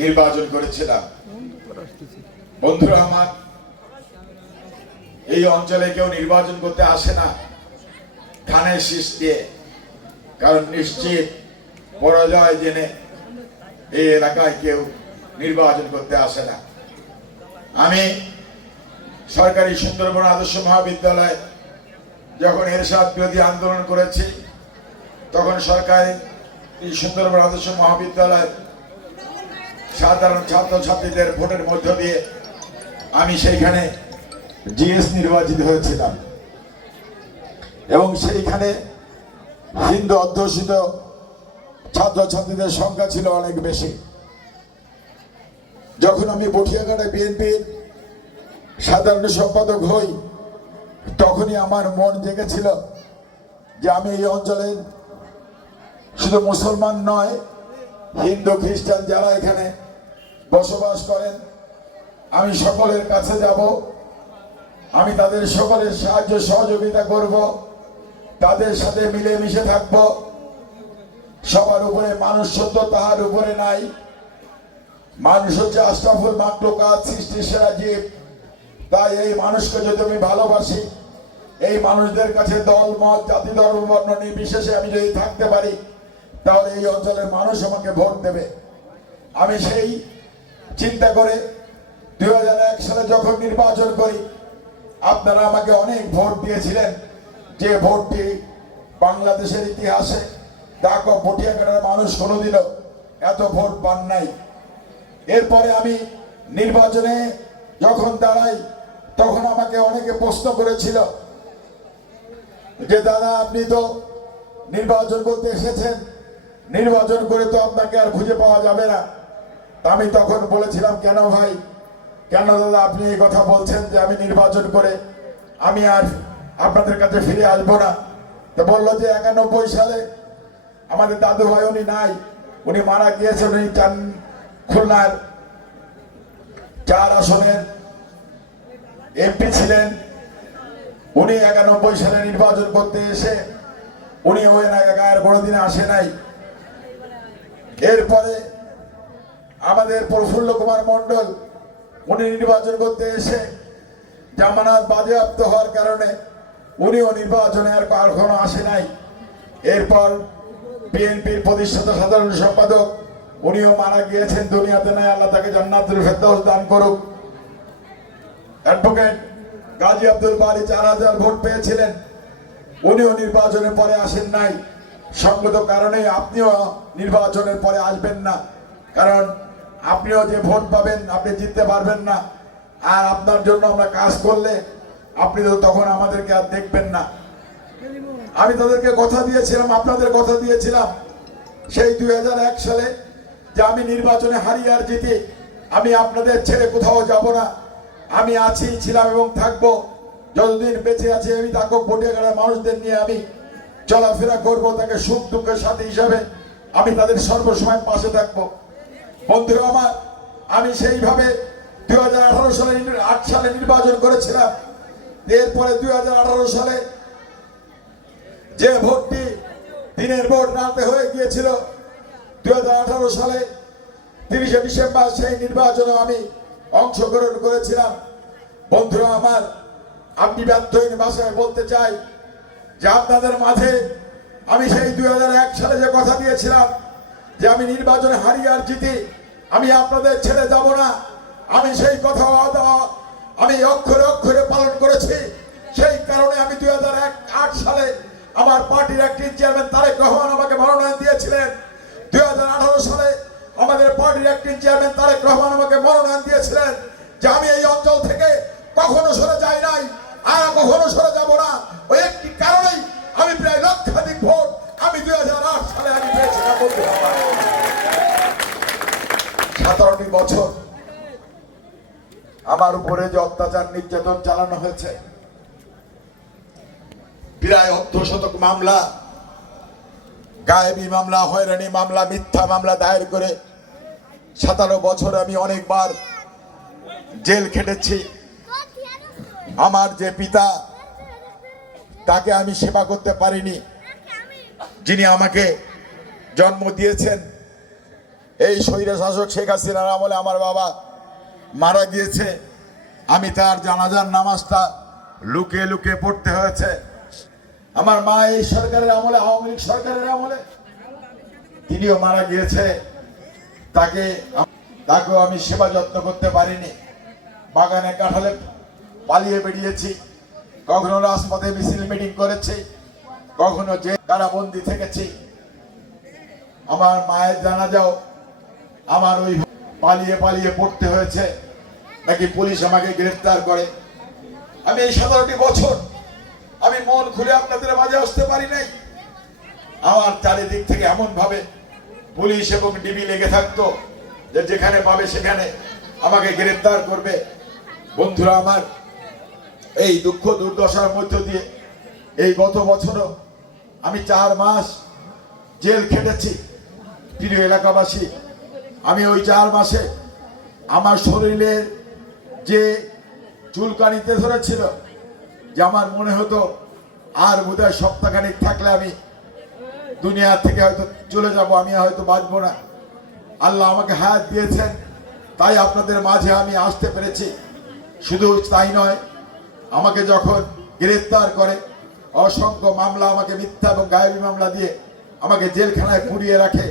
নির্বাচন করেছিলাম। বন্ধুরা আমার, এই অঞ্চলে কেউ নির্বাচন করতে আসে না ধানের শীষ দিয়ে। কারণ নিশ্চিত পরাজয় জেনে এই এলাকায় কেউ নির্বাচন করতে আসে না। আমি সরকারি সুন্দরবন আদর্শ মহাবিদ্যালয় যখন এরশাদ বিরোধী আন্দোলন করেছি, তখন সরকারি এই সুন্দরবন আদর্শ মহাবিদ্যালয় সাধারণ ছাত্রছাত্রীদের ভোটের মধ্য দিয়ে আমি সেইখানে জিএস নির্বাচিত হয়েছিলাম। এবং সেইখানে হিন্দু অধ্যুষিত ছাত্রছাত্রীদের সংখ্যা ছিল অনেক বেশি। যখন আমি বটিয়াঘাটে বিএনপির সাধারণ সম্পাদক হই, তখনই আমার মন জেগেছিল যে আমি এই অঞ্চলের শুধু মুসলমান নয়, হিন্দু, খ্রিস্টান যারা এখানে বসবাস করেন। আমি সকলের কাছে যাব। আমি তাদের সকলের সাহায্য সহযোগিতা করব। তাদের সাথে মিলেমিশে থাকব। সবার উপরে মানুষ সত্য তাহার উপরে নাই। মানুষ হচ্ছে আশরাফুল মাকলুকাত, সৃষ্টির সেরা জীব। তাই এই মানুষকে যদি আমি ভালোবাসি, এই মানুষদের কাছে দল, মত, জাতি, ধর্ম, বর্ণ নির্বিশেষে আমি যদি থাকতে পারি, তাহলে এই অঞ্চলের মানুষ আমাকে ভোট দেবে। আমি সেই চিন্তা করে দু হাজার এক সালে যখন নির্বাচন করি, আপনারা আমাকে অনেক ভোট দিয়েছিলেন। যে ভোটটি বাংলাদেশের ইতিহাসে ডাক ভটিয়াঘাটের মানুষ কোনোদিনও এত ভোট পান নাই। এরপরে আমি নির্বাচনে যখন দাঁড়াই, তখন আমাকে অনেকে প্রশ্ন করেছিল যে, দাদা, আপনি তো নির্বাচন করতে এসেছেন। নির্বাচন করে তো আপনাকে আর খুঁজে পাওয়া যাবে না। আমি তখন বলেছিলাম, কেন ভাই? কেন দাদা আপনি এই কথা বলছেন যে আমি নির্বাচন করে আমি আর আপনাদের কাছে ফিরে আসব না? তো বলল যে, একানব্বই সালে আমাদের দাদু ভাই উনি নাই। উনি মারা গিয়েছেন উনি চান, খুলনার চার আসনের এমপি ছিলেন। উনি একানব্বই সালে নির্বাচন করতে এসে উনি ওই এলাকায় কোনোদিন আসে নাই। এরপরে আমাদের প্রফুল্ল কুমার মন্ডল উনি নির্বাচন করতে এসে জামানত বাজেয়াপ্ত হওয়ার কারণে উনিও নির্বাচনে আর কখনো আসে নাই। এরপর বিএনপির প্রতিষ্ঠাতা সাধারণ সম্পাদক, উনিও মারা গিয়েছেন দুনিয়াতে নাই, আল্লাহ তাকে জান্নাতুল ফেরদৌস দান করুক। অ্যাডভোকেট গাজী আব্দুল বারি চার হাজার ভোট পেয়েছিলেন। উনিও নির্বাচনের পরে আসেন নাই। সঙ্গত কারণে আপনিও নির্বাচনের পরে আসবেন না। কারণ আপনিও যে ভোট পাবেন, আপনি জিততে পারবেন না। আর আপনার জন্য আমরা কাজ করলে আপনি তো তখন আমাদেরকে আর দেখবেন না। আমি তাদেরকে কথা দিয়েছিলাম, আপনাদের কথা দিয়েছিলাম সেই দু হাজার এক সালে যে আমি নির্বাচনে হারিয়ে আর জিতি। আমি আপনাদের ছেড়ে কোথাও যাব না। আমি আছি, ছিলাম এবং থাকব। যতদিন বেঁচে আছি, আমি থাকব পটিয়াগাড়ার মানুষদের নিয়ে আমি চলাফেরা করব, তাকে সুখ দুঃখের সাথে হিসাবে আমি তাদের সর্বসময় পাশে থাকব। বন্ধুরা আমার, আমি সেইভাবে দুই হাজার আঠারো সালে আট সালে নির্বাচন করেছিলাম। এরপরে দু হাজার আঠারো সালে যে ভোটটি দিনের ভোট রাতে হয়ে গিয়েছিল দুই সালে তিরিশে ডিসেম্বর সেই নির্বাচনে আমি অংশগ্রহণ করেছিলাম। বন্ধুরা আমার, আপনি ব্যর্থহীন ভাষায় বলতে চাই যে আপনাদের মাঝে আমি সেই দুই হাজার এক সালে যে কথা দিয়েছিলাম যে আমি নির্বাচনে হারিয়ে আর জিতি, আমি আপনাদের ছেড়ে যাব না। আমি সেই কথা আমি অক্ষরে অক্ষরে পালন করেছি। সেই কারণে আমি দুই সালে আমার পার্টির একটি চেয়ারম্যান তারেক রহমান আমাকে মনোনয়ন দিয়েছিলেন। দুই হাজার আঠারো সালে আমাদের পার্টির একটি চেয়ারম্যান তারেক রহমান আমাকে মনোনয়ন দিয়েছিলেন যে আমি এই অঞ্চল থেকে কখনো সরে যাই নাই, আর কখনো সরে সতেরোটি বছর আমার উপরে যে অত্যাচার, নির্যাতন চালানো হয়েছে, প্রায় অর্ধ শতক মামলা, গায়েবী মামলা, হয়রানি মামলা, মিথ্যা মামলা দায়ের করে সাতারো বছর আমি অনেকবার জেল খেটেছি। আমার যে পিতা, তাকে আমি সেবা করতে পারিনি, যিনি আমাকে জন্ম দিয়েছেন। এই স্বৈরা শাসক শেখ হাসিনার আমলে আমার বাবা মারা গিয়েছে। আমি তার জানাজার নামাজটা লুকিয়ে লুকিয়ে পড়তে হয়েছে। আমার মা এই সরকারের আমলে, আওয়ামী লীগ সরকারের আমলে। তিনিও মারা গিয়েছে। তাকে তাকেও আমি সেবা যত্ন করতে পারিনি। বাগানে কাঁঠালে পালিয়ে বেরিয়েছি। কখনো রাজপথে মিছিল মিটিং করেছি। কখনো যে কারাবন্দি থেকেছি। আমার মায়ের জানা যাও আমার ওই পালিয়ে পালিয়ে পড়তে হয়েছে। নাকি পুলিশ আমাকে গ্রেফতার করে? আমি এই সতেরোটি বছর আমি মন খুলে আপনাদের মাঝে আসতে পারি নাই। আমার চারিদিক থেকে এমন ভাবে পুলিশ এবং ডিবি লেগে থাকতো যে যেখানে পাবে সেখানে আমাকে গ্রেফতার করবে। বন্ধুরা আমার, এই দুঃখ দুর্দশার মধ্য দিয়ে এই গত বছরও আমি চার মাস জেল খেটেছি। প্রিয় এলাকাবাসী আমি ওই চার মাসে আমার শরীরের যে চুলকানিতে ধরেছিল, যে আমার মনে হতো আর বোধহয় সপ্তাহখানিক থাকলে আমি দুনিয়া থেকে হয়তো চলে যাব, আমি হয়তো বাঁচবো না। আল্লাহ আমাকে হায়াত দিয়েছেন, তাই আপনাদের মাঝে আমি আসতে পেরেছি। শুধু তাই নয়, আমাকে যখন গ্রেফতার করে, অসংখ্য মামলা আমাকে মিথ্যা এবং গায়েবী মামলা দিয়ে আমাকে জেলখানায় পুড়িয়ে রাখে